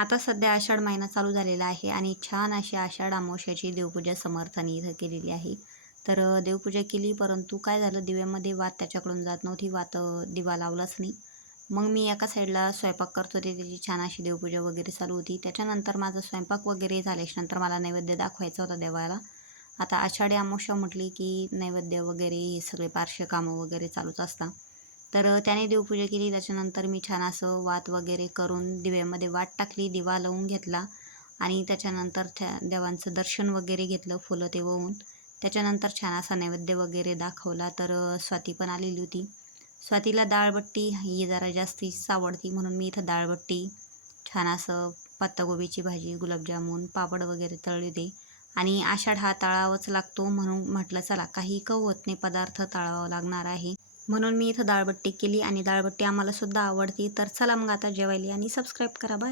आता सध्या आषाढ महिना चालू झालेला आहे आणि छान अशी आषाढ अमावस्याची देवपूजा समर्थाने इथं केलेली आहे. तर देवपूजा केली परंतु काय झालं दिव्यामध्ये वात त्याच्याकडून जात नव्हती वात दिवा लावलाच नाही. मग मी एका साईडला स्वयंपाक करत होते त्याची छान अशी देवपूजा वगैरे चालू होती. त्याच्यानंतर माझा स्वयंपाक वगैरे झाल्याच्यानंतर मला नैवेद्य दाखवायचा होता देवाला. आता आषाढी अमावस्या म्हटली की नैवेद्य वगैरे हे सगळे पार्श्व कामं वगैरे चालूच असतात तर त्याने देवपूजा केली. त्याच्यानंतर मी छान असं वात वगैरे करून दिव्यामध्ये वाट टाकली दिवा लावून घेतला आणि त्याच्यानंतर त्या देवांचं दर्शन वगैरे घेतलं फुलं ते वाहून त्याच्यानंतर छान असा नैवेद्य वगैरे दाखवला. तर स्वाती पण आलेली होती. स्वातीला डाळबट्टी ही जरा जास्तीच आवडती म्हणून मी इथं डाळबट्टी छान असं पत्तागोबीची भाजी गुलाबजामून पापड वगैरे तळले होते आणि आषाढ हा तळावाच लागतो म्हणून म्हटलं चला काही कवत होत नाही पदार्थ तळावा लागणार आहे. म्हणून मी इथं डाळबट्टी केली आणि डाळबट्टी आम्हाला सुद्धा आवडती. तर चला मग आता जेवायला आणि सबस्क्राईब करा. बाय